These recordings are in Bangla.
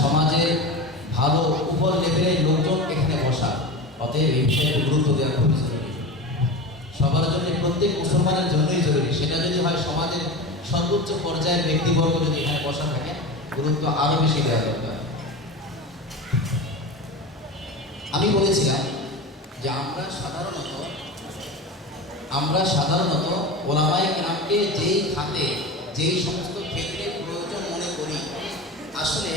সমাজের ভালো উপর লেভেলের লোকজন এখানে বসা, অতএব এই বিষয়ে গুরুত্ব দেওয়া খুবই জরুরি। সবার জন্য, প্রত্যেক মুসলমানের জন্যই জরুরি। সেটা যদি হয় সমাজের সর্বোচ্চ পর্যায়ের ব্যক্তিবর্গ যদি এখানে বসা থাকে, গুরুত্ব আরও বেশি দেওয়া দরকার। আমি বলেছিলাম যে আমরা সাধারণত ওলামায়ে কেরামকে যেই খাতে, যেই সমস্ত ক্ষেত্রে প্রয়োজন মনে করি, আসলে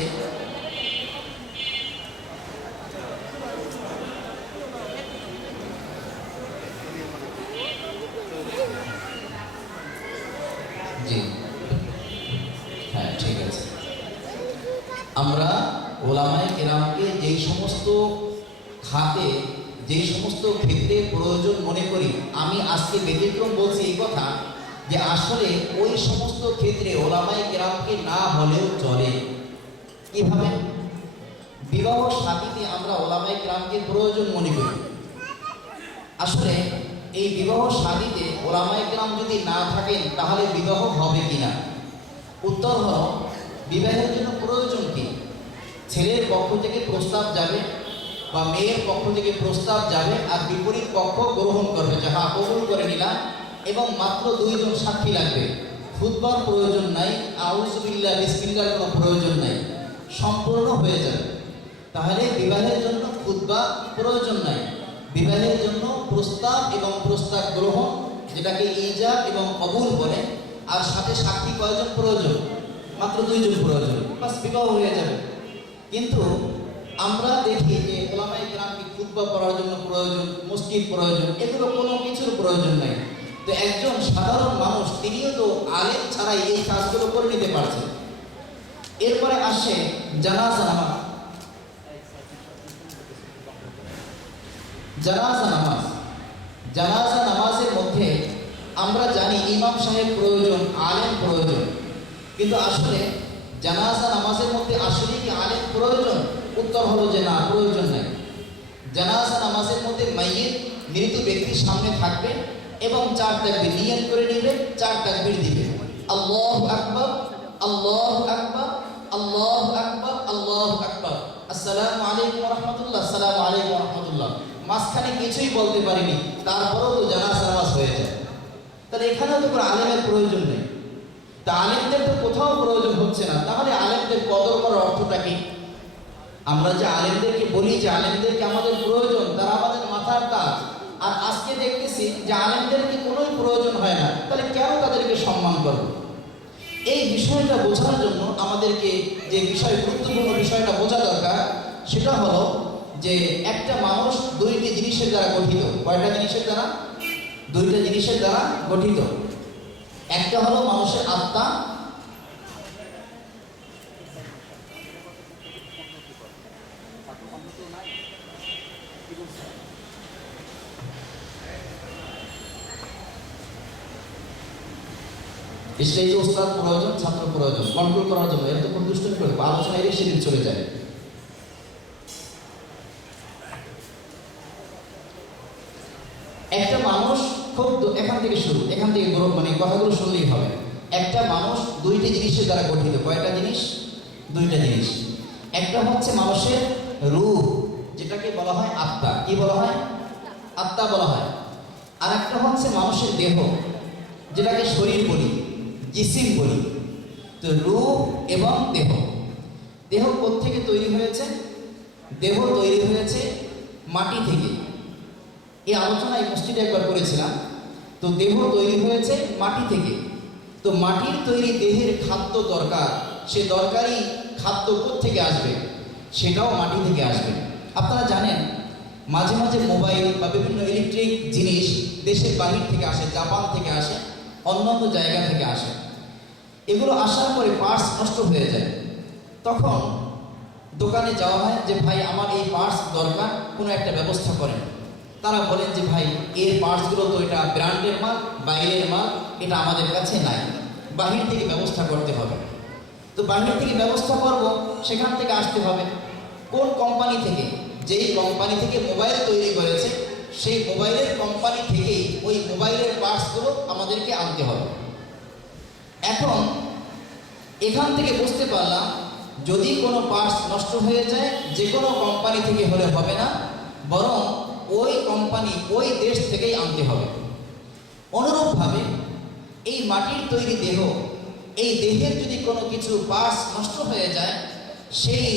জি হ্যাঁ ঠিক আছে, আমরা ওলামায়ে কেরামকে যেই সমস্ত খাতে, যেই সমস্ত ক্ষেত্রে প্রয়োজন মনে করি, আমি আজকে ব্যতিক্রম বলছি এই কথা যে আসলে ওই সমস্ত ক্ষেত্রে ওলামায়ে কেরামকে না হলেও চলে। কিভাবে? বিবাহ শাদীতে আমরা ওলামায়ে কেরামকে প্রয়োজন মনে করি। আসলে এই বিবাহ শাদীতে ওলামায়ে কেরাম যদি না থাকেন তাহলে বিবাহ হবে কিনা? উত্তর হলো, বিবাহের জন্য প্রয়োজন কি? ছেলের পক্ষ থেকে প্রস্তাব যাবে বা মেয়ের পক্ষ থেকে প্রস্তাব যাবে, আর বিপরীত পক্ষ গ্রহণ করবে, যাহা কবুল করে নিলাম, এবং মাত্র দুইজন সাক্ষী লাগবে। খুতবার প্রয়োজন নাই, আউযুবিল্লাহ বিসমিল্লাহর কোনো প্রয়োজন নাই, সম্পূর্ণ হয়ে যাবে। তাহলে বিবাহের জন্য খুতবা প্রয়োজন নাই, বিবাহের জন্য প্রস্তাব এবং প্রস্তাব গ্রহণ, যেটাকে ইজাব এবং কবুল বলে, আর সাথে সাক্ষী কয়জন প্রয়োজন? মাত্র দুইজন প্রয়োজন, বাস বিবাহ হয়ে যাবে। কিন্তু আমরা দেখি যে ওলামায়ে কেরামকে খুতবা পড়ার জন্য প্রয়োজন, মসজিদ প্রয়োজন, এগুলো কোনো কিছুর প্রয়োজন নাই। তো একজন সাধারণ মানুষ, তিনিও তো আলেম ছাড়াই এই কাজগুলো করে নিতে পারছেন। এরপরে আসে জানাজা নামাজ। জানাজা নামাজের মধ্যে আমরা জানি ইমাম সাহেব প্রয়োজন, আলেম প্রয়োজন, কিন্তু আসলে জানাজা নামাজের মধ্যে আসলে কি আলেম প্রয়োজন? উত্তর হলো যে না, প্রয়োজন নাই। জানাজা নামাজের মধ্যে মাইয়িত, মৃত ব্যক্তির সামনে থাকবে এবং 4 তাকবীর নিয়ত করে নেবে, 4 তাকবীর দিবে, আল্লাহু আকবার, আল্লাহু আকবার, আল্লাহু আকবার, আল্লাহু আকবার, আসসালামু আলাইকুম ওয়া রাহমাতুল্লাহ, আসসালামু আলাইকুম ওয়া রাহমাতুল্লাহ। মাঝখানে কিছুই বলতে পারিনি, তারপরেও তো জানাজা নামাজ হয়ে যায়। তাহলে এখানেও তো কোনো আলেমের প্রয়োজন নেই। তা আলেমদের তো কোথাও প্রয়োজন হচ্ছে না, তাহলে আলেমদের কদর করার অর্থটা কি? আমরা যে আলেমদেরকে বলি যে আলেমদেরকে আমাদের প্রয়োজন, তারা আমাদের মাথার তাজ, আর আজকে দেখতেছি যে আলেমদেরকে কোনো প্রয়োজন হয় না, তাহলে কেন তাদেরকে সম্মান করব? এই বিষয়টা বোঝার জন্য আমাদেরকে যে গুরুত্বপূর্ণ বিষয়টা বোঝা দরকার, সেটা হলো যে একটা মানুষ 2টি জিনিসের দ্বারা গঠিত। কয়টা জিনিসের দ্বারা? 2টা জিনিসের দ্বারা গঠিত। একটা হলো মানুষের আত্মা, স্টেজে ওস্তাদ প্রয়োজন, ছাত্র প্রয়োজন, কন্ট্রোল করার জন্য। এর তো কোনো দুষ্টুমি করে আলোচনা এর সেদিন চলে যায়। একটা মানুষ খুব, এখান থেকে শুরু, এখান থেকে মানে কথাগুলো শুনলেই হবে। একটা মানুষ 2টি জিনিসের দ্বারা গঠিত। কয়টা জিনিস? 2টা জিনিস। একটা হচ্ছে মানুষের রূহ, যেটাকে বলা হয় আত্মা। কি বলা হয়? আত্মা বলা হয়। আর একটা হচ্ছে মানুষের দেহ, যেটাকে শরীর বলি, জিসিম বলি। তো রূহ এবং দেহ, দেহ কোত্থেকে তৈরি হয়েছে? দেহ তৈরি হয়েছে মাটি থেকে। এই আলোচনা এই মসজিদে একবার করেছিলাম। তো দেহ তৈরি হয়েছে মাটি থেকে। তো মাটির তৈরি দেহের খাদ্য দরকার, সে দরকারি খাদ্য কোত্থেকে আসবে? সেটাও মাটি থেকে আসবে। আপনারা জানেন মাঝে মাঝে মোবাইল বা বিভিন্ন ইলেকট্রিক জিনিস দেশের বাহির থেকে আসে, জাপান থেকে আসে, অন্যান্য জায়গা থেকে আসে। এগুলো আসার পরে পার্টস নষ্ট হয়ে যায়। তখন দোকানে যাওয়া হয় যে ভাই আমার এই পার্টস দরকার, কোনো একটা ব্যবস্থা করেন। তারা বলেন যে ভাই এর পার্টসগুলো তো এটা ব্র্যান্ডের মাল, বাইরের মাল, এটা আমাদের কাছে নাই, বাহির থেকে ব্যবস্থা করতে হবে। তো বাহির থেকে ব্যবস্থা করব, সেখান থেকে আসতে হবে। কোন কোম্পানি থেকে? যেই কোম্পানি থেকে মোবাইল তৈরি করেছে সেই মোবাইলের কোম্পানি থেকেই ওই মোবাইলের পার্টসগুলো আমাদেরকে আনতে হবে। এখন এখান থেকে বুঝতে পারলাম যদি কোনো পার্টস নষ্ট হয়ে যায় যে কোনো কোম্পানি থেকে হলে হবে না, বরং ওই কোম্পানি ওই দেশ থেকেই আনতে হবে। অনুরূপভাবে এই মাটির তৈরি দেহ, এই দেহের যদি কোনো কিছু পার্টস নষ্ট হয়ে যায় সেই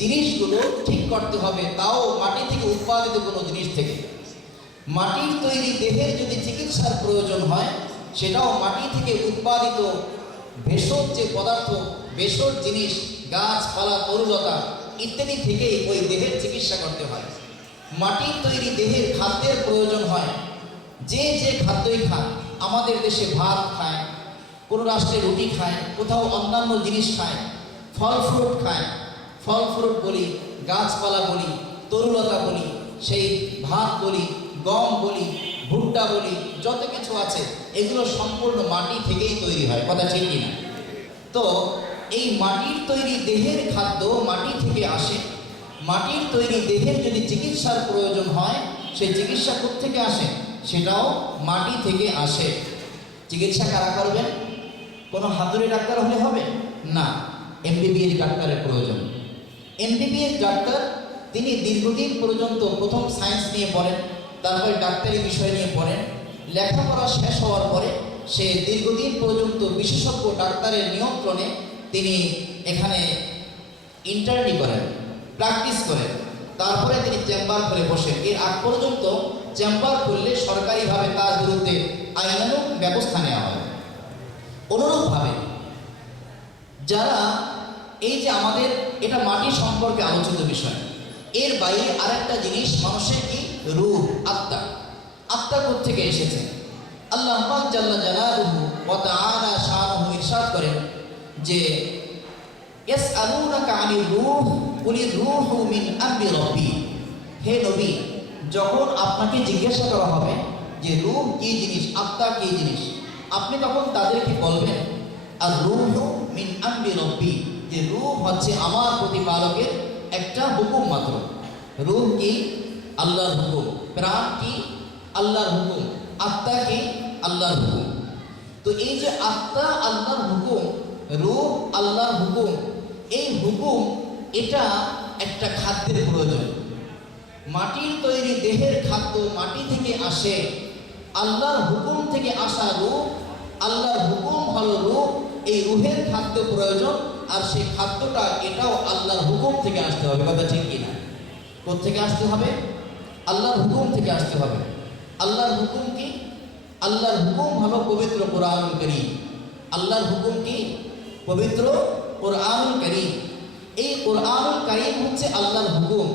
জিনিসগুলো ঠিক করতে হবে, তাও মাটি থেকে উৎপাদিত কোনো জিনিস থেকে। মাটির তৈরি দেহের যদি চিকিৎসার প্রয়োজন হয় সেটাও মাটি থেকে উৎপাদিত ভেষজ যে পদার্থ, ভেষজ জিনিস, গাছপালা, তরুলতা ইত্যাদি থেকেই ওই দেহের চিকিৎসা করতে হয়। মাটির তৈরি দেহের খাদ্যের প্রয়োজন হয়, যে যে খাদ্যই খায়, আমাদের দেশে ভাত খায়, কোনো রাষ্ট্রে রুটি খায়, কোথাও অন্যান্য জিনিস খায়, ফল ফ্রুট খায়, ফল ফ্রুট বলি, গাছপালা বলি, তরুলতা বলি, সেই ভাত বলি, গম বলি, ভুট্টা বলি, যত কিছু আছে এগুলো সম্পূর্ণ মাটি থেকেই তৈরি হয়, কথা ঠিক কিনা? তো এই মাটির তৈরি দেহের খাদ্য মাটি থেকে আসে। মাটির তৈরি দেহের যদি চিকিৎসার প্রয়োজন হয় সেই চিকিৎসা কোত্থেকে আসে? সেটাও মাটি থেকে আসে। চিকিৎসা কারা করবেন? কোনো হাতুড়ে ডাক্তার হলে হবে না, এমবিবিএস ডাক্তারের প্রয়োজন। এমবিবিএস ডাক্তার তিনি দীর্ঘদিন পর্যন্ত প্রথম সায়েন্স নিয়ে পড়েন, তারপরে ডাক্তারি বিষয় নিয়ে পড়েন। লেখাপড়া শেষ হওয়ার পরে সে দীর্ঘদিন পর্যন্ত বিশেষজ্ঞ ডাক্তারের নিয়ন্ত্রণে তিনি এখানে ইন্টার্নি করেন, প্র্যাকটিস করেন, তারপরে তিনি চেম্বার খুলে বসেন। এর আগ পর্যন্ত চেম্বার খুললে সরকারিভাবে তার বিরুদ্ধে আইনানুগ ব্যবস্থা নেওয়া হয়। অনুরূপভাবে যারা এই যে আমাদের এটা মাটি সম্পর্কে আলোচিত বিষয়, এর বাইরে আরেকটা জিনিস মানুষের কি? রূহ, আত্মা। আত্মা কোত্থেকে এসেছে? আল্লাহ পাক জাল্লা জালালুহু ওয়া তাআলা শানুহু ইরশাদ করেন যে ইয়াসআলুনাকা আনির রূহ কুলির রূহু মিন আমরি রাব্বি। হে নবী, যখন আপনাকে জিজ্ঞাসা করা হবে যে রূহ কি জিনিস, আত্মা কি জিনিস, আপনি তখন তাদেরকে বলবেন আর রূহু মিন আমরি রাব্বি, যে রূহ হচ্ছে আমার প্রতিপালকের একটা হুকুম মাত্র। রূহ কি? আল্লাহর হুকুম। প্রাণ কি? আল্লাহর হুকুম। আত্মা কি? আল্লাহর হুকুম। তো এই যে আত্মা আল্লাহর হুকুম, রূহ আল্লাহর হুকুম, এই হুকুম এটা একটা খাদ্যের প্রয়োজন। মাটির তৈরি দেহের খাদ্য মাটি থেকে আসে, আল্লাহর হুকুম থেকে আসা রূহ, আল্লাহর হুকুম হলো রূহ, এই রূহের খাদ্য প্রয়োজন। আর সেই খাদ্যটা এটাও আল্লাহর হুকুম থেকে আসতে হবে, কথা ঠিক কিনা? কোত্থেকে আসতে হবে? আল্লাহর হুকুম থেকে আসতে হবে। আল্লাহর হুকুম কি? আল্লাহর হুকুম হলো পবিত্র কোরআনুল কারীম। আল্লাহর হুকুম কি? পবিত্র কোরআনুল কারীম। এই কোরআনুল কারীম হচ্ছে আল্লাহর হুকুম।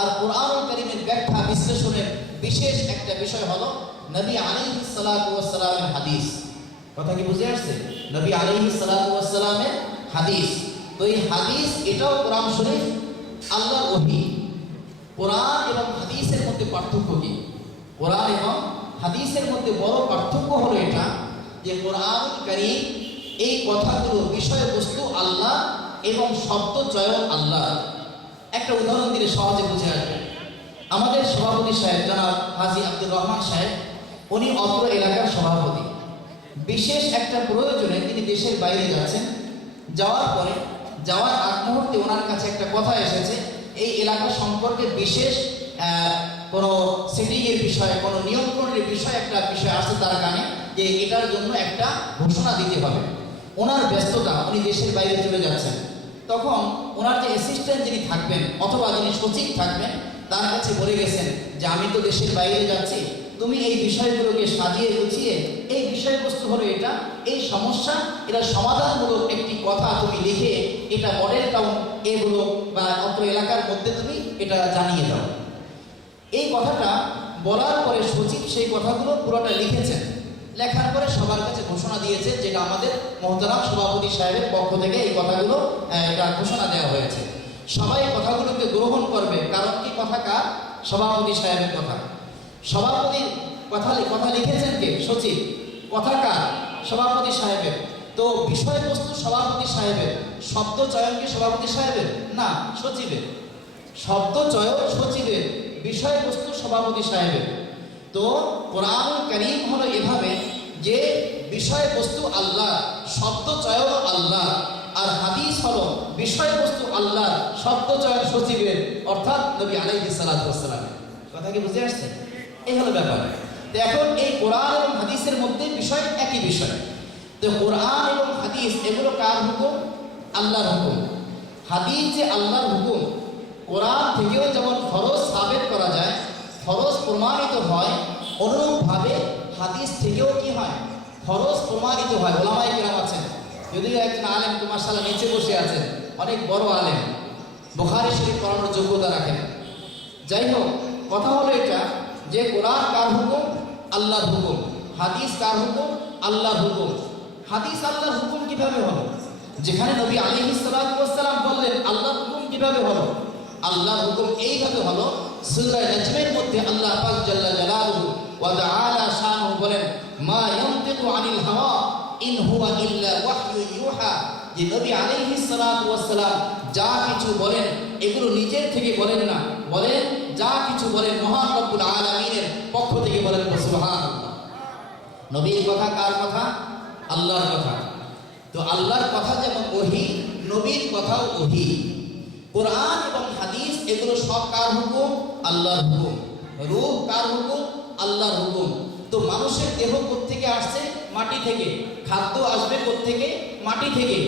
আর কোরআনুল কারীমের ব্যাখ্যা বিশ্লেষণের বিশেষ একটা বিষয় হলো নবী আলাইহিস সালাতু ওয়াস সালামের হাদিস। কথা কি বুঝে আসছে? নবী আলাইহিস সালাতু ওয়াস সালামের হাদিস। তো এই হাদিস এটাও কোরআন শরীফ, আল্লাহর ওহী। কোরআন এবং হাদিসের মধ্যে পার্থক্য কি? কোরআন এবং হাদিসের মধ্যে বড় পার্থক্য হলো এটা যে কোরআনুল কারীম এই কথাগুলো বিষয়বস্তু আল্লাহ এবং শব্দ চয়ন আল্লাহ। একটা উদাহরণ দিলে সহজে বুঝে আসবে। আমাদের সভাপতি সাহেব জনাব হাজী আব্দুর রহমান সাহেব, উনি অত্র এলাকার সভাপতি। বিশেষ একটা প্রয়োজনে তিনি দেশের বাইরে যাচ্ছেন। যাওয়ার আগ মুহূর্তে ওনার কাছে একটা কথা এসেছে, এই এলাকা সম্পর্কে বিশেষ কোনো সেটিংয়ের বিষয়ে, কোনো নিয়ন্ত্রণের বিষয়ে একটা বিষয় আসছে তার কানে, যে এটার জন্য একটা ঘোষণা দিতে হবে। ওনার ব্যস্ততা, উনি দেশের বাইরে চলে যাচ্ছেন। তখন ওনার যে অ্যাসিস্ট্যান্ট যিনি থাকবেন অথবা যিনি সচিব থাকবেন তার কাছে বলে গেছেন যে আমি তো দেশের বাইরে যাচ্ছি, তুমি এই বিষয়গুলোকে সাজিয়ে গুছিয়ে এই বিষয়বস্তু হলো এটা, এই সমস্যা, এটা সমাধানমূলক একটি কথা তুমি লিখে এটা মডেল টাউন এগুলো বা অত এলাকার মধ্যে তুমি এটা জানিয়ে দাও। এই কথাটা বলার পরে সচিব সেই কথাগুলো পুরোটা লিখেছেন। লেখার পরে সবার কাছে ঘোষণা দিয়েছে, যেটা আমাদের মহতারাম সভাপতি সাহেবের পক্ষ থেকে এই কথাগুলো এটা ঘোষণা দেওয়া হয়েছে। সবাই কথাগুলোকে গ্রহণ করবে, কারণ কি? কথা কার? সভাপতি সাহেবের কথা। সভাপতির কথা লিখেছেন কে? সচিব। কথা কার? সভাপতি সাহেবের। তো বিষয়বস্তু সভাপতি সাহেবের, শব্দ চয়ন কি সভাপতি সাহেবের? না, সচিবের। শব্দ চয়ন সচিবের, বিষয়বস্তু সভাপতি সাহেবের। তো কোরআনুল কারীম হলো এভাবে যে বিষয়বস্তু আল্লাহ, শব্দ চয়ন আল্লাহ, আর হাদিস হলো বিষয়বস্তু আল্লাহর শব্দচয়ন সচিবের অর্থাৎ নবী আলাইহিস সালাতু ওয়াস সালাম। কথা কি বুঝে আসছে? এই হলো ব্যাপার। তো এখন এই কোরআন এবং হাদিসের মধ্যে বিষয় একই বিষয়। তো কোরআন এবং হাদিস এগুলো কার হুকুম? আল্লাহর হুকুম। হাদিস যে আল্লাহর হুকুম, কোরআন থেকেও যেমন ফরজ সাবেত করা যায়, ফরজ প্রমাণিত হয়, অনুরূপভাবে হাদিস থেকেও কি হয়? ফরজ প্রমাণিত হয়। ওলামায়ে কেরাম আছেন, যদিও একজন আলেম তো মাশাআল্লাহ নিচে বসে আছেন, অনেক বড় আলেম, বুখারী শরীফ পড়ানোর যোগ্যতা রাখেন। যাই হোক, কথা হলো এটা যে কোরআন কার হুকুম? আল্লাহর হুকুম। হাদিস কার হুকুম? আল্লাহর হুকুম। হাদিস আল্লাহর হুকুম কিভাবে হলো? যেখানে নবী আলাইহিস সালাতু ওয়াস সালাম বললেন আল্লাহর হুকুম কিভাবে হলো? আল্লাহর হুকুম এইভাবে হলো, সূরা নাজমের মধ্যে আল্লাহ পাক জাল্লা জালালুহু ওয়া তাআলা শানুহু বলেন, মা ইয়ানতিকু আনিল হাওয়া ইন হুয়া ইল্লা ওয়াহয়ুন ইউহা। যে নবী আলাইহিস সালাতু ওয়াস সালাম যা কিছু বলেন এগুলো নিজের থেকে বলেন না, বলেন যা কিছু বলেন মহান রব্বুল আলামিনের পক্ষ থেকে বলেন। সুবহানাল্লাহ। নবীর কথা কার কথা? আল্লাহর কথা। তো আল্লাহর কথা যেমন ওহী, নবীর কথাও ওহী। কোরআন এবং হাদিস এগুলো সব কার হুকুম? আল্লাহর হুকুম। রূহ কার হুকুম? আল্লাহর হুকুম। তো মানুষের দেহ কোত্থেকে আসছে? মাটি থেকে। খাদ্য আসবে কোত্থেকে? মাটি থেকে।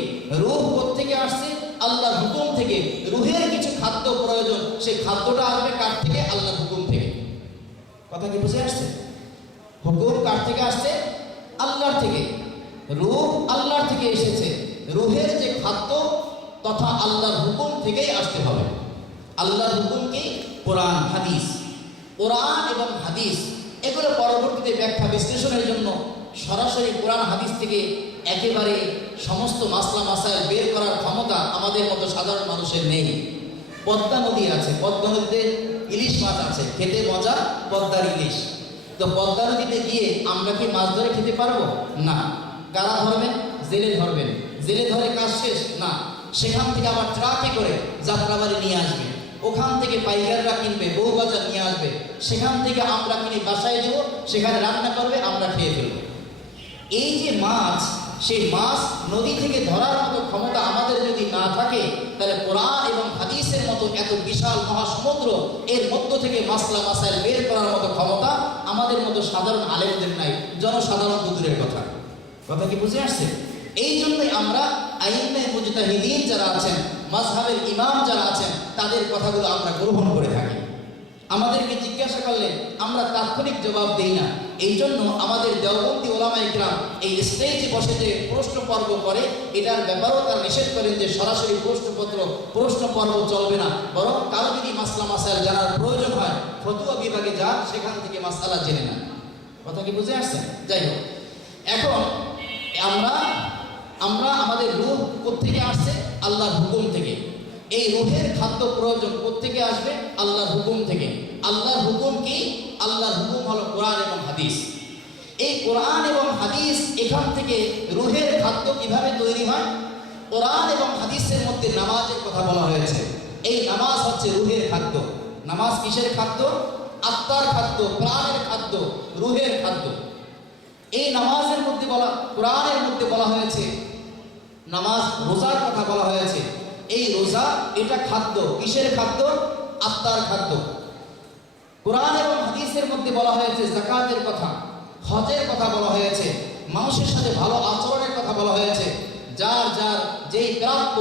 রূহ কোত্থেকে আসছে? আল্লাহর হুকুম থেকে। রূহের কিছু খাদ্য প্রয়োজন, সেই খাদ্যটা আসবে কার থেকে? আল্লাহর হুকুম থেকে। কথা কি বুঝে আসছে? হুকুম কার থেকে আসছে? আল্লাহর থেকে। রূহ আল্লাহর থেকে এসেছে। রূহের যে খাদ্য তথা আল্লাহর হুকুম থেকেই আসতে হবে। আল্লাহর হুকুম কি? কোরআন হাদিস। কোরআন এবং হাদিস এগুলো পরবর্তীতে ব্যাখ্যা বিশ্লেষণের জন্য সরাসরি কোরআন হাদিস থেকে একেবারে সমস্ত মাসলা মাসাইল বের করার ক্ষমতা আমাদের মতো সাধারণ মানুষের নেই। পদ্মা নদী আছে, পদ্মা নদীতে ইলিশ মাছ আছে, খেতে মজা, পদ্মার ইলিশ। তো পদ্মা নদীতে গিয়ে আমরা কি মাছ ধরে খেতে পারবো? না। কারা ধরবেন? জেলে ধরবেন। জেলে ধরে কাজ শেষ? না। সেখান থেকে আবার ট্রাকে করে যাত্রাবাড়ি নিয়ে আসবে, ওখান থেকে পাইকাররা কিনবে, বউবাজার নিয়ে আসবে, সেখান থেকে আমরা কিনে বাসায় দেবো, সেখানে রান্না করবে, আমরা খেয়ে ফেলবো। এই যে মাছ, সেই মাছ নদী থেকে ধরার মতো ক্ষমতা আমাদের যদি না থাকে, তাহলে কোরআন এবং হাদিসের মতো এত বিশাল মহাসমুদ্র এর মধ্য থেকে মাসলা মাসাইল বের করার মতো ক্ষমতা আমাদের মতো সাধারণ আলেমদের নাই, জনসাধারণ দূরের কথা। কথা কি বুঝে আসছে? এই জন্যই আমরা আইম্মে মুজতাহিদিন যারা আছেন, মাযহাবের ইমাম যারা আছেন, তাদের কথাগুলো আমরা গ্রহণ করে থাকি। আমাদেরকে জিজ্ঞাসা করলে আমরা তাৎক্ষণিক জবাব দেই না। এই জন্য আমাদের দেওবন্দি ওলামায়ে কেরাম এই স্টেজে বসে যে প্রশ্ন পর্ব করে, এটার ব্যাপারেও তারা নিষেধ করেন যে সরাসরি প্রশ্ন পর্ব চলবে না, বরং কারো যদি মাসলা মাসাইল জানার প্রয়োজন হয় ফতোয়া বিভাগে যান, সেখান থেকে মাসআলা জেনে নেন। কথা কি বুঝে আসছে? যাই হোক, এখন আমরা আমাদের রূহ কোত্থেকে আসছে? আল্লাহর হুকুম থেকে। এই রূহের খাদ্য প্রয়োজন কোত্থেকে আসবে? আল্লাহর হুকুম থেকে। আল্লাহর হুকুম কি? আল্লাহর হুকুম হলো কোরআন এবং হাদিস। এই কোরআন এবং হাদিস এখান থেকে রূহের খাদ্য কিভাবে তৈরি হয়? কোরআন এবং হাদিসের মধ্যে নামাজের কথা বলা হয়েছে। এই নামাজ হচ্ছে রূহের খাদ্য। নামাজ কিসের খাদ্য? আত্মার খাদ্য, প্রাণের খাদ্য, রূহের খাদ্য। এই নামাজের মধ্যে বলা, কোরআনের মধ্যে বলা হয়েছে নামাজ, রোজার কথা বলা হয়েছে। এই রোজা এটা খাদ্য, কিসের খাদ্য? আত্মার খাদ্য। কোরআন এবং হাদিসের মধ্যে বলা হয়েছে যাকাতের কথা, হজের কথা বলা হয়েছে, মানুষের সাথে ভালো আচরণের কথা বলা হয়েছে। যার যার যেই প্রাপ্য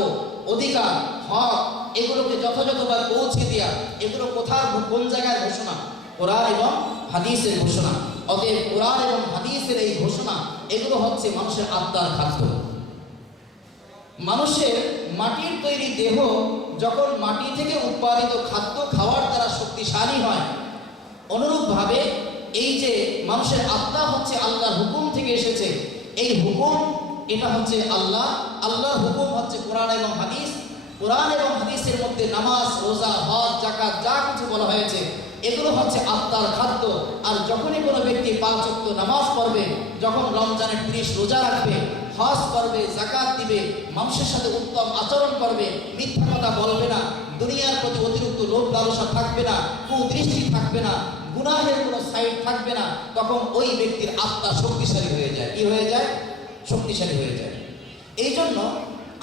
অধিকার, হক, এগুলোকে যথাযথভাবে পৌঁছে দেওয়া, এগুলো কোথার কোন জায়গায় ঘোষণা? কোরআন এবং হাদিসের ঘোষণা। অতএব কোরআন এবং হাদিসের এই ঘোষণা এগুলো হচ্ছে মানুষের আত্মার খাদ্য। মানুষের মাটির তৈরি দেহ যখন মাটি থেকে উৎপাদিত খাদ্য খাওয়ার দ্বারা শক্তিশালী হয়, অনুরূপভাবে এই যে মানুষের আত্মা হচ্ছে আল্লাহর হুকুম থেকে এসেছে। এই হুকুম এটা হচ্ছে আল্লাহর হুকুম হচ্ছে কোরআন এবং হাদিস। কোরআন এবং হাদিসের মধ্যে নামাজ, রোজা, হজ, যাকাত যা কিছু বলা হয়েছে এগুলো হচ্ছে আত্মার খাদ্য। আর যখনই কোনো ব্যক্তি 5 ওয়াক্ত নামাজ পড়বে, যখন রমজানের 30 রোজা রাখবে, হজ করবে, যাকাত দিবে, মানুষের সাথে উত্তম আচরণ করবে, মিথ্যা কথা বলবে না, দুনিয়ার প্রতি অতিরিক্ত লোভ লালসা থাকবে না, কুদৃষ্টি থাকবে না, গুনাহের কোনো সাইড থাকবে না, তখন ওই ব্যক্তির আত্মা শক্তিশালী হয়ে যায়। কি হয়ে যায়? শক্তিশালী হয়ে যায়। এই জন্য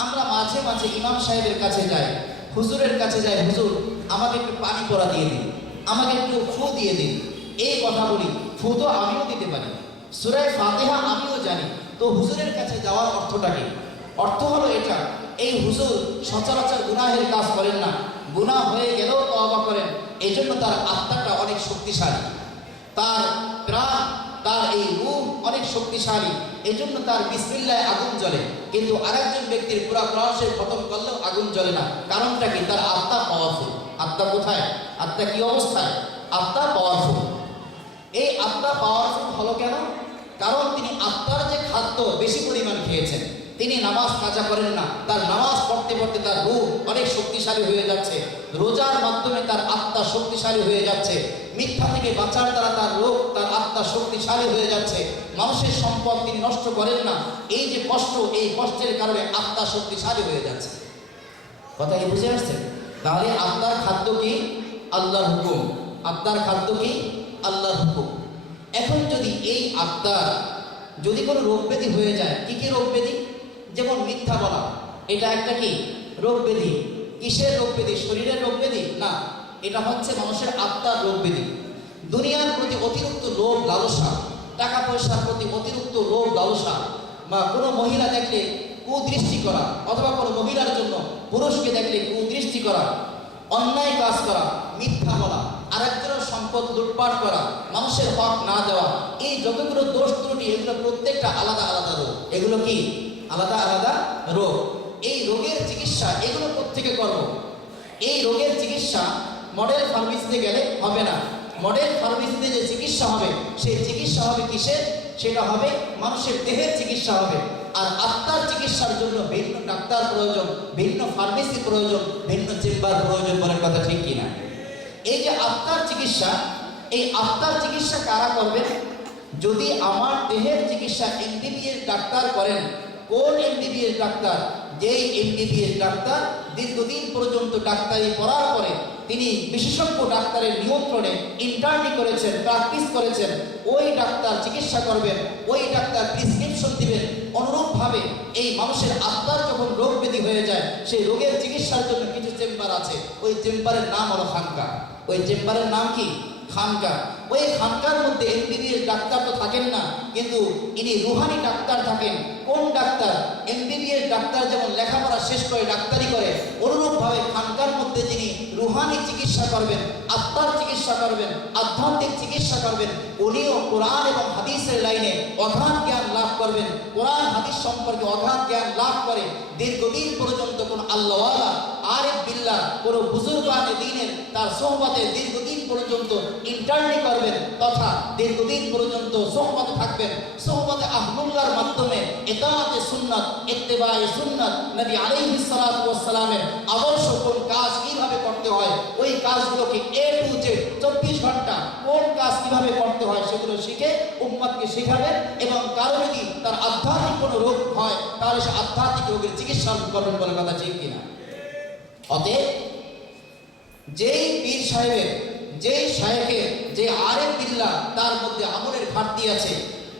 আমরা মাঝে মাঝে ইমাম সাহেবের কাছে যাই, হুজুরের কাছে যাই, হুজুর আমাকে একটু পানি পড়া দিয়ে দিন, আমাকে একটু ফু দিয়ে দিন, এই কথা বলি। ফু তো আমিও দিতে পারি, সূরা ফাতিহা আমিও জানি, তো হুজুরের কাছে যাওয়ার অর্থটা কি? অর্থ হলো এটা, এই হুজুর সচরাচর গুনাহের কাজ করেন না, গুনাহ হয়ে গেলেও তওবা করেন, এই জন্য তার আত্মাটা অনেক শক্তিশালী, তার প্রাণ, তার এই রূহ অনেক শক্তিশালী, এই জন্য তার বিসমিল্লাহ আগুন জ্বলে। কিন্তু আরেকজন ব্যক্তির পুরা কোরআন শরীফ খতম করলেও আগুন জ্বলে না। কারণটা কি? তার আত্মা পাওয়ারফুল। আত্মা কোথায়? আত্মা কি অবস্থায়? আত্মা পাওয়ারফুল। এই আত্মা পাওয়ারফুল হলো কেন? কারণ তিনি আত্মার যে খাদ্য বেশি পরিমাণ খেয়েছেন। তিনি নামাজ কাজা করেন না, তার নামাজ পড়তে পড়তে তার রূহ অনেক শক্তিশালী হয়ে যাচ্ছে, রোজার মাধ্যমে তার আত্মা শক্তিশালী হয়ে যাচ্ছে, মিথ্যা থেকে বাঁচার দ্বারা তার রোগ, তার আত্মা শক্তিশালী হয়ে যাচ্ছে, মানুষের সম্পদ তিনি নষ্ট করেন না, এই যে কষ্ট, এই কষ্টের কারণে আত্মা শক্তিশালী হয়ে যাচ্ছে। কথা কি বুঝে আসছে? তাহলে আত্মার খাদ্য কি? আল্লাহর হুকুম। আত্মার খাদ্য কি? আল্লাহর হুকুম। এখন যদি এই আত্মার যদি কোনো রোগ ব্যাধি হয়ে যায়, কি কি রোগ ব্যাধি? যেমন মিথ্যা বলা, এটা একটা কি রোগ ব্যাধি? কিসের রোগ ব্যাধি? শরীরের রোগ ব্যাধি না, এটা হচ্ছে মানুষের আত্মার রোগ ব্যাধি। দুনিয়ার প্রতি অতিরিক্ত লোভ লালসা, টাকা পয়সার প্রতি অতিরিক্ত লোভ লালসা, বা কোনো মহিলা দেখলে কুদৃষ্টি করা, অথবা কোনো মহিলার জন্য পুরুষকে দেখলে কুদৃষ্টি করা, অন্যায় কাজ করা, মিথ্যা বলা, আরেকজনের সম্পদ লুটপাট করা, মানুষের হক না দেওয়া, এই যতগুলো দোষ ত্রুটি, এগুলো প্রত্যেকটা আলাদা আলাদা রোগ। এগুলো কি? আলাদা আলাদা রোগ। এই রোগের চিকিৎসা এগুলো কোত্থেকে করব? এই রোগের চিকিৎসা মডেল ফার্মেসিতে গেলে হবে না। মডেল ফার্মেসিতে যে চিকিৎসা হবে, সেই চিকিৎসা হবে কিসের? সেটা হবে মানুষের দেহের চিকিৎসা হবে। আর আত্মার চিকিৎসার জন্য ভিন্ন ডাক্তার প্রয়োজন, ভিন্ন ফার্মেসি প্রয়োজন, ভিন্ন চেম্বার প্রয়োজন। বলার কথা ঠিক কিনা? এই যে আত্মার চিকিৎসা, এই আত্মার চিকিৎসা কারা করবেন? যদি আমার দেহের চিকিৎসা এমবিবিএস ডাক্তার করেন। কোন এমবিবিএস ডাক্তার? যেই এমবিবিএস ডাক্তার দীর্ঘদিন পর্যন্ত ডাক্তারি পড়ার পরে তিনি বিশেষজ্ঞ ডাক্তারের নিয়ন্ত্রণে ইন্টার্নি করেছেন, প্র্যাকটিস করেছেন, ওই ডাক্তার চিকিৎসা করবেন, ওই ডাক্তার প্রেসক্রিপশন দিবেন। অনুরূপভাবে এই মানুষের আত্মার যখন রোগ ব্যাধি হয়ে যায়, সেই রোগের চিকিৎসার জন্য কিছু চেম্বার আছে, ওই চেম্বারের নাম হলো খানকা। ওই চেম্বারের নাম কি? খানকা। ওই খানকার মধ্যে এমবিবিএস ডাক্তার তো থাকেন না, কিন্তু ইনি রুহানি ডাক্তার থাকেন। কোন ডাক্তার? এমবিবিএস ডাক্তার যেমন লেখাপড়া শেষ করে ডাক্তারি করে, অনুরূপভাবে খানকার মধ্যে যিনি রুহানি চিকিৎসা করবেন, আত্মার চিকিৎসা করবেন, আধ্যাত্মিক চিকিৎসা করবেন, উনিও কোরআন এবং হাদিসের লাইনে অগাধ জ্ঞান লাভ করবেন। কোরআন হাদিস সম্পর্কে অগাধ জ্ঞান লাভ করে দীর্ঘদিন পর্যন্ত কোন আল্লাহওয়ালা আরিফ বিল্লাহ, কোন বুজুর্গানে দ্বীনের তার সোহবতে দীর্ঘদিন পর্যন্ত ইন্টার্নি করবেন, তথা দীর্ঘদিন পর্যন্ত সোহবতে থাকবেন। সোহবতে আহলুল্লাহর মাধ্যমে ইতাআতে সুন্নাত, ইত্তেবায়ে সুন্নাত, নবী আলাইহিস সালাতু ওয়াস সালামের আদর্শ কোন কাজ কিভাবে করতে হয়, ওই কাজগুলোকে এ টু জেড 24 ঘন্টা কোন কাজ কিভাবে করতে হয় সেগুলো শিখে উম্মতকে শেখাবেন। এবং কারো যদি তার আধ্যাত্মিক কোনো রোগ হয়, তাহলে সে আধ্যাত্মিক রোগের চিকিৎসা করবেন। বলে কথা ঠিক কিনা? অতএব যেই পীর সাহেবের, যেই শায়েখের, যে আরিফ বিল্লাহ তার মধ্যে আমলের ঘাটতি আছে,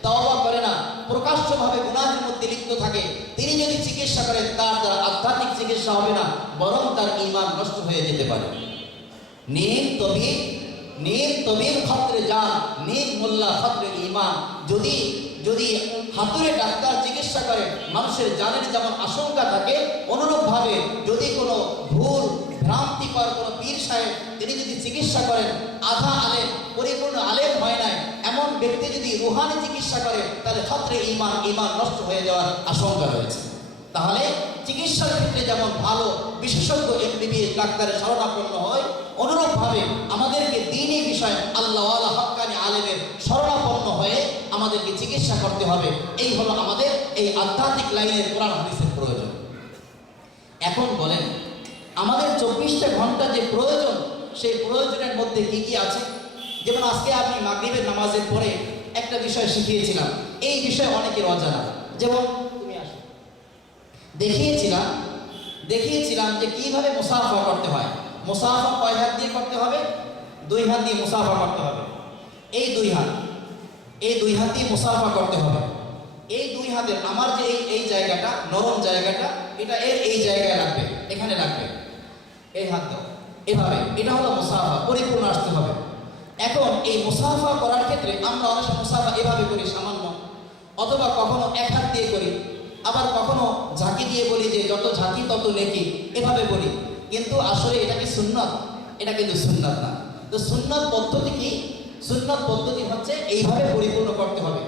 তওবা করে না, প্রকাশ্যভাবে গুনাহের মধ্যে লিপ্ত থাকে, তিনি যদি চিকিৎসা করেন, তার দ্বারা আধ্যাত্মিক চিকিৎসা হবে না, বরং তার ঈমান নষ্ট হয়ে যেতে পারে। নীম তবিব খতরে জান, নীম মোল্লা খতরে ঈমান। যদি হাতুড়ে ডাক্তার চিকিৎসা করে, মানুষের জানের যেমন আশঙ্কা থাকে, অনুরূপভাবে যদি কোনো ভুল ভ্রান্তিকর কোনো পীর সাহেব তিনি যদি চিকিৎসা করেন, আধা আলেম, পরিপূর্ণ আলেম হয় নাই এমন ব্যক্তি যদি রুহানি চিকিৎসা করে, তাহলে খতরে ঈমান, ঈমান নষ্ট হয়ে যাওয়ার আশঙ্কা রয়েছে। তাহলে চিকিৎসার ক্ষেত্রে যেমন ভালো বিশেষজ্ঞ এমবিবিএস ডাক্তারের শরণাপন্ন হয়, অনুরূপভাবে আমাদেরকে দ্বীনি বিষয়ে আল্লাহওয়ালা হক্কানি আলেমের শরণাপন্ন হয়ে আমাদেরকে চিকিৎসা করতে হবে। এই হলো আমাদের এই আধ্যাত্মিক লাইনের কোরআন হাদিসের প্রয়োজন। এখন বলেন, আমাদের 24টা ঘন্টা যে প্রয়োজন, সেই প্রয়োজনের মধ্যে কি কি আছে? যেমন আজকে আপনি মাগরিবের নামাজের পরে একটা বিষয় শিখিয়েছিলাম, এই বিষয়ে অনেকের অজানা। যেমন তুমি আসো, দেখিয়েছিলাম যে কিভাবে মুসাফা করতে হয়। মুসাফা কয় হাত দিয়ে করতে হবে? 2 হাত দিয়ে মুসাফা করতে হবে। এই 2 হাত দিয়ে মুসাফা করতে হবে। এই 2 হাতের আমার যে এই জায়গাটা, নরম জায়গাটা, এটা এর এই জায়গায় রাখবে, এখানে রাখবে, এই হাত দাও, এভাবে। এটা হলো মুসাফা, পরিপূর্ণ আসতে হবে। এখন এই মুসাফা করার ক্ষেত্রে আমরা অনেক মুসাফা এভাবে করি সামান্য, অথবা কখনো এক হাত দিয়ে করি, আবার কখনো ঝাঁকি দিয়ে বলি যে যত ঝাঁকি তত নেকি, এভাবে বলি। কিন্তু আসলে এটা কি সুন্নত? এটা কিন্তু সুন্নত না। তো সুন্নত পদ্ধতি কি? সুন্নত পদ্ধতি হচ্ছে এইভাবে পরিপূর্ণ করতে হবে।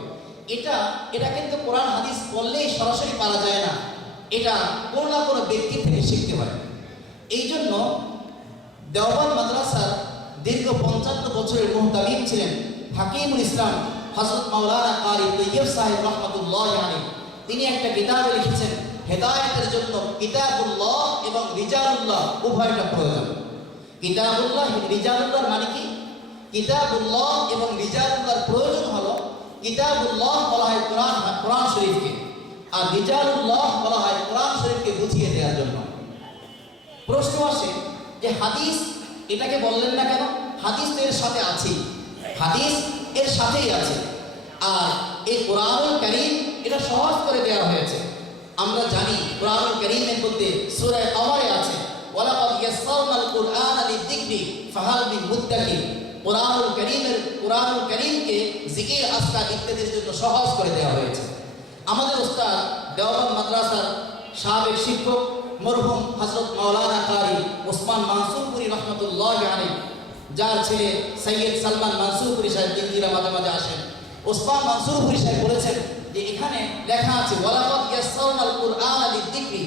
এটা কিন্তু কোরআন হাদিস পড়লেই সরাসরি পারা যায় না, এটা কোনো না কোনো ব্যক্তি থেকে শিখতে হয়। এই জন্য দেওবন্দ মাদ্রাসার দীর্ঘ 55 বছরের মুহতামিম ছিলেন হাকিমুল ইসলাম হযরত মাওলানা কারি তৈয়ব সাহেব রহমাতুল্লাহ আলাইহি। তিনি একটা কিতাবে লিখেছেন, হেদায়েতের জন্য কিতাবুল্লাহ এবং রিজালুল্লাহ উভয়টা প্রয়োজন। কিতাবুল্লাহ, রিজালুল্লাহর মানে কি? কিতাবুল্লাহ এবং রিজালুল্লাহর প্রয়োজন হলো, কিতাবুল্লাহ বলা হয় কোরআন শরীফকে, আর রিজালুল্লাহ বলা হয় কোরআন শরীফকে বুঝিয়ে দেওয়ার জন্য। প্রশ্ন আসে যে হাদিস এটাকে বললেন না কেন? হাদিস তো এর সাথে আছে, হাদিস এর সাথেই আছে। আর এই কোরআনুল কারীম এটা সহজ করে দেওয়া হয়েছে। আমরা জানি কোরআনুল কারীমের মধ্যে সূরা কমরে আছে, ওয়ালাকাদ ইয়াসসারনাল কুরআনা লিযিকরি ফাহাল মিন মুদ্দাকির। কোরআনুল কারীমকে জিকির, আজকার ইত্যাদির জন্য সহজ করে দেওয়া হয়েছে। আমাদের উস্তাদ দেওবন্দ মাদ্রাসার সাবেক শিক্ষক মরহুম হযরত মাওলানা কারি ওসমান মানসুরপুরি রহমাতুল্লাহ আলাইহি, যার ছেলে সৈয়দ সালমান মানসুরপুরি সাহেব দিনজিরা মাঝে মাঝে আসেন, ওসমান মানসুরপুরি সাহেব বলেছেন যে এখানে লেখা আছে ওয়ালাকাদ ইয়াসসারনাল কুরআনা লিযিকরি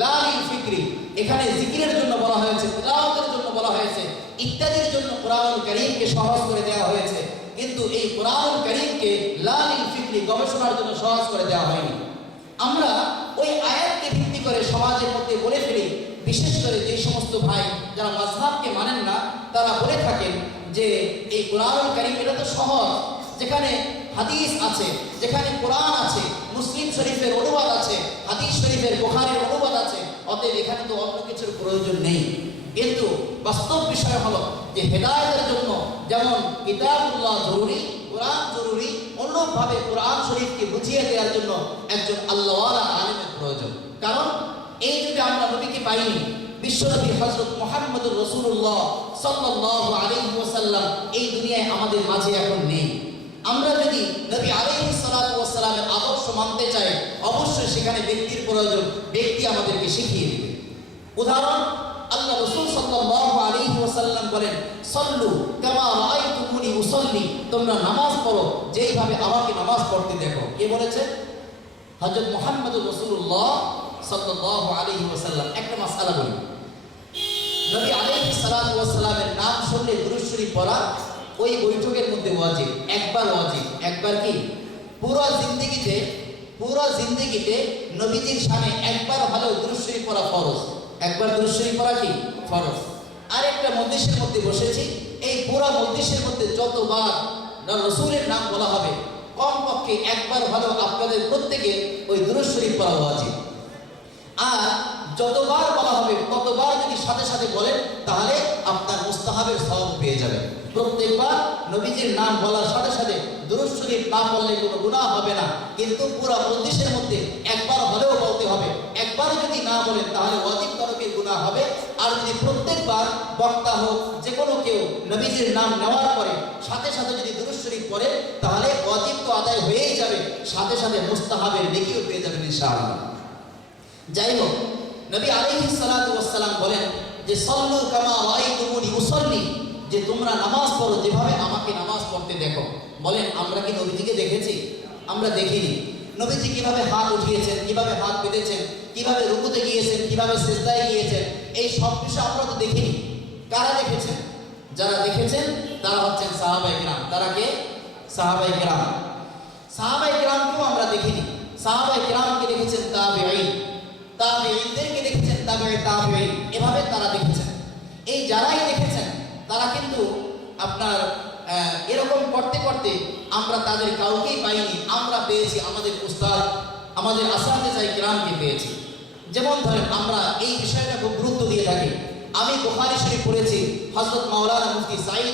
লা লিল ফিকরি। এখানে জিকিরের জন্য বলা হয়েছে, তিলাওয়াতের জন্য বলা হয়েছে, ইত্যাদির জন্য কোরআনুল কারীমকে সহজ করে দেওয়া হয়েছে। কিন্তু এই কোরআনুল কারীমকে লা লিল ফিকরি, গবেষণার জন্য সহজ করে দেওয়া হয়নি। আমরা ওই আয়াতকে ভিত্তি করে সমাজের মধ্যে বলে ফেলি, বিশেষ করে যে সমস্ত ভাই যারা মাযহাবকে মানেন না, তারা বলে থাকেন যে এই কোরআনুল কারীম এটা তো সহজ, যেখানে হাদিস আছে, যেখানে কোরআন আছে, মুসলিম শরীফের অনুবাদ আছে, হাদিস শরীফের বুখারীর অনুবাদ আছে, অতএব এখানে তো অন্য কিছুর প্রয়োজন নেই। কিন্তু বাস্তব বিষয় হলো যে হেদায়েতের জন্য যেমন কিতাবুল্লাহ জরুরি, কোরআন জরুরি, অনুরূপভাবে কোরআন শরীফকে বুঝিয়ে দেওয়ার জন্য একজন আল্লাহওয়ালা আলেমের প্রয়োজন। কারণ এই যুগে আমরা নবীকে পাইনি, বিশ্বনবী হযরত মুহাম্মদুর রাসূলুল্লাহ সাল্লাল্লাহু আলাইহি ওয়াসাল্লাম এই দুনিয়ায় আমাদের মাঝে এখন নেই। আমরা যদি নবী আলাইহিস সালাতু ওয়াস সালামের আদর্শ মানতে চাই, অবশ্যই সেখানে ব্যক্তির প্রয়োজন, ব্যক্তি আমাদেরকে শিখিয়ে দেবে। উদাহরণ, আল্লাহ রাসূল সাল্লাল্লাহু আলাইহি ওয়াসাল্লাম বলেন, সাল্লু কামা রাআইতুমুনি উসাল্লি, তোমরা নামাজ পড়ো যেইভাবে আমাকে নামাজ পড়তে দেখো। কে বলেছে? হযরত মুহাম্মদুর রাসূলুল্লাহ সাল্লাল্লাহু আলাইহি ওয়াসাল্লাম। একটা মাসআলা বলি, নবী আলাইহিস সালাতু ওয়াস সালামের নাম শুনলে দুরূদ শরীফ পড়া ওই বৈঠকের মধ্যে ওয়াজিব, একবার ওয়াজিব। একবার কি? পুরো জিন্দেগিতে নবীজির শানে একবার হলেও দুরূদ শরীফ পড়া ফরজ। একবার দুরূদ শরীফ পড়া কি ফরজ। আর একটা মজলিসের মধ্যে বসেছি, এই পুরো মজলিসের মধ্যে যতবার রাসূলের নাম বলা হবে, কমপক্ষে একবার হলেও আপনাদের প্রত্যেকে ওই দুরূদ শরীফ পড়া ওয়াজিব। আর যতবার বলা হবে ততবার যদি সাথে সাথে বলেন, তাহলে আপনার মুস্তাহাবের সওয়াব পেয়ে যাবেন। প্রত্যেকবার নবীজির নাম বলার সাথে সাথে দুরূদ শরীফ না পড়লে কোনো গুনাহ হবে না, কিন্তু পুরো মজলিসের মধ্যে একবার হলেও বলতে হবে। একবার যদি না বলেন তাহলে ওয়াজিব তরফের গুনাহ হবে। আর যদি প্রত্যেকবার বক্তা হোক যে কোনো কেউ নবীজির নাম নেওয়ার পরে সাথে সাথে যদি দুরূদ শরীফ পড়ে, তাহলে ওয়াজিব তো আদায় হয়েই যাবে, সাথে সাথে মুস্তাহাবের নেকিও পেয়ে যাবেন ইনশাআল্লাহ। যাই হোক, নবী আলাইহিস সালাতু ওয়াস সালাম বলেন যে সাল্লু কামা রাআইতুমুনি উসাল্লি, যে তোমরা নামাজ পড়ো যেভাবে আমাকে নামাজ পড়তে দেখো। বলেন, আমরা কি নবীজিকে দেখেছি? আমরা দেখিনি। নবীজি কিভাবে হাত উঠিয়েছেন, কিভাবে হাত পেতেছেন, কিভাবে রুকুতে গিয়েছেন, কিভাবে সিজদায় গিয়েছেন, এই সব বিষয় আমরা তো দেখিনি। কারা দেখেছেন? যারা দেখেছেন তারা হচ্ছেন সাহাবায়ে কিরাম। তারা কে? সাহাবায়ে কিরাম। সাহাবায়ে কিরামকেও আমরা দেখিনি। সাহাবায়ে কিরামকে দেখেছেন তাবেঈন, তাবেঈনদেরকে দেখেছেন তাবেঈ তাবেঈন, এভাবে তারা দেখেছেন। এই যারাই দেখেছেন তারা কিন্তু আপনার এরকম করতে করতে আমরা তাদের কাউকেই পাইনি। আমরা পেয়েছি আমাদের উস্তাদ, আমাদের আসাতিজা কিরামকে পেয়েছি। যেমন ধরেন, আমরা এই বিষয়টা খুব গুরুত্ব দিয়ে থাকি। আমি বুখারী শরীফ পড়েছি, হযরত মাওলানা মুফতি সাঈদ